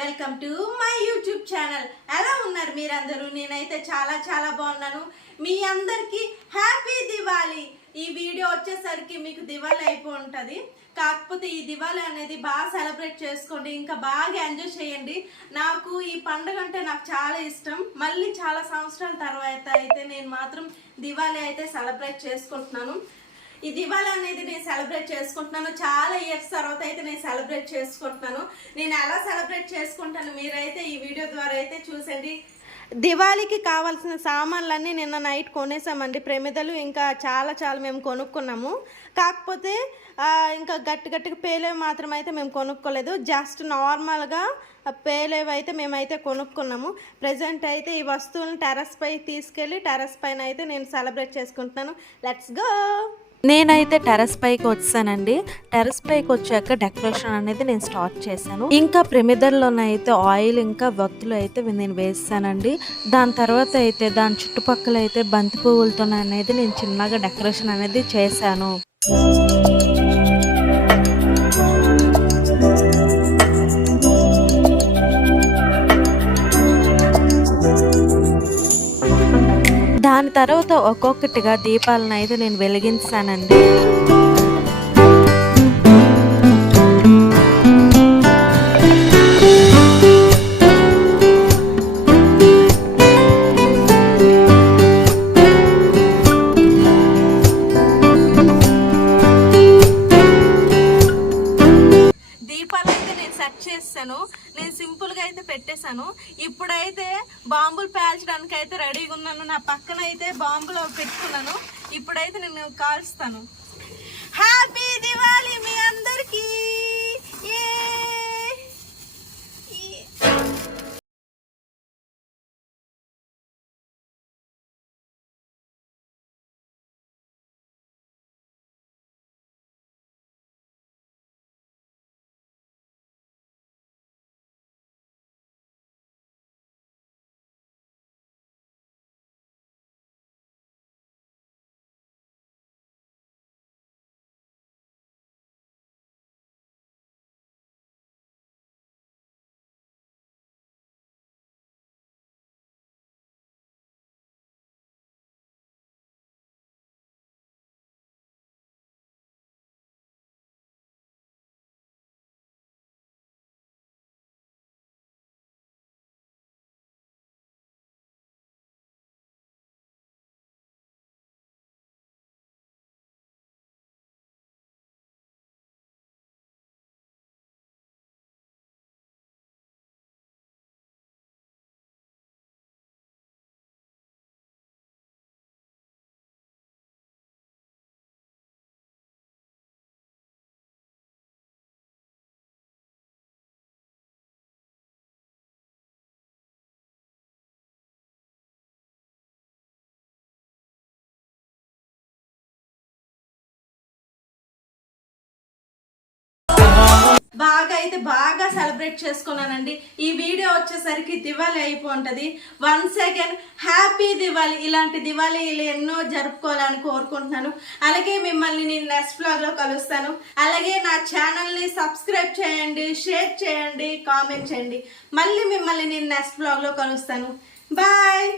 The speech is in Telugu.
Welcome to my YouTube channel. ఎలా ఉన్నారు మీరందరూ? నేనైతే చాలా చాలా బాగున్నాను. మీ అందరికీ హ్యాపీ దివాళీ. ఈ వీడియో వచ్చేసరికి మీకు దివాళీ అయిపోయి ఉంటుంది. కాకపోతే ఈ దివాళీ అనేది బాగా సెలబ్రేట్ చేసుకోండి, ఇంకా బాగా ఎంజాయ్ చేయండి. నాకు ఈ పండుగ అంటే నాకు చాలా ఇష్టం. మళ్ళీ చాలా సంవత్సరాల తర్వాత అయితే నేను మాత్రం దివాళీ అయితే సెలబ్రేట్ చేసుకుంటున్నాను. ఈ దివాళీ అనేది నేను సెలబ్రేట్ చేసుకుంటున్నాను. చాలా ఇయర్స్ తర్వాత అయితే నేను సెలబ్రేట్ చేసుకుంటున్నాను. నేను ఎలా సెలబ్రేట్ చేసుకుంటాను మీరైతే ఈ వీడియో ద్వారా అయితే చూసండి. దివాళీకి కావాల్సిన సామాన్లన్నీ నిన్న నైట్ కొనేసామండి. ప్రమిదలు ఇంకా చాలా మేము కొనుక్కున్నాము. కాకపోతే ఇంకా గట్టిగా పేలేవి మాత్రం అయితే మేము కొనుక్కోలేదు. జస్ట్ నార్మల్గా పేలేవి అయితే మేమైతే కొనుక్కున్నాము. ప్రజెంట్ అయితే ఈ వస్తువులను టెర్రస్ పై తీసుకెళ్ళి టెర్రస్ పైన అయితే నేను సెలబ్రేట్ చేసుకుంటున్నాను. Let's go. నేనైతే టెర్రస్ పైకి వచ్చానండి. టెర్రస్ పైకి వచ్చాక డెకరేషన్ అనేది నేను స్టార్ట్ చేశాను. ఇంకా ప్రమిదల్లోనైతే ఆయిల్ ఇంకా వత్తులు అయితే నేను వేసానండి. దాని తర్వాత అయితే దాని చుట్టుపక్కల అయితే బంతి పువ్వులతో అనేది నేను చిన్నగా డెకరేషన్ అనేది చేశాను. దాని తర్వాత ఒక్కొక్కటిగా దీపాలను అయితే నేను వెలిగించానండి. నేను సింపుల్గా అయితే పెట్టేశాను. ఇప్పుడైతే బాంబులు పేల్చడానికి అయితే రెడీగా ఉన్నాను. నా పక్కన అయితే బాంబులు పెట్టుకున్నాను. ఇప్పుడైతే నేను కాల్స్తాను. హ్యాపీ దివాళీ మీ అందరికీ. బాగా సెలబ్రేట్ చేసుకున్నానండి. ఈ వీడియో వచ్చేసరికి దివాళీ అయిపోతుంది. Once again happy Diwali. ఇలాంటి దివాళీలు ఎన్నో జరుపుకోవాలని కోరుకుంటున్నాను. అలాగే మిమ్మల్ని నేను నెక్స్ట్ వ్లాగ్ లో కలుస్తాను. అలాగే నా ఛానల్ ని సబ్స్క్రైబ్ చేయండి, షేర్ చేయండి, కామెంట్ చేయండి. మళ్ళీ మిమ్మల్ని నేను నెక్స్ట్ వ్లాగ్ లో కలుస్తాను. బాయ్.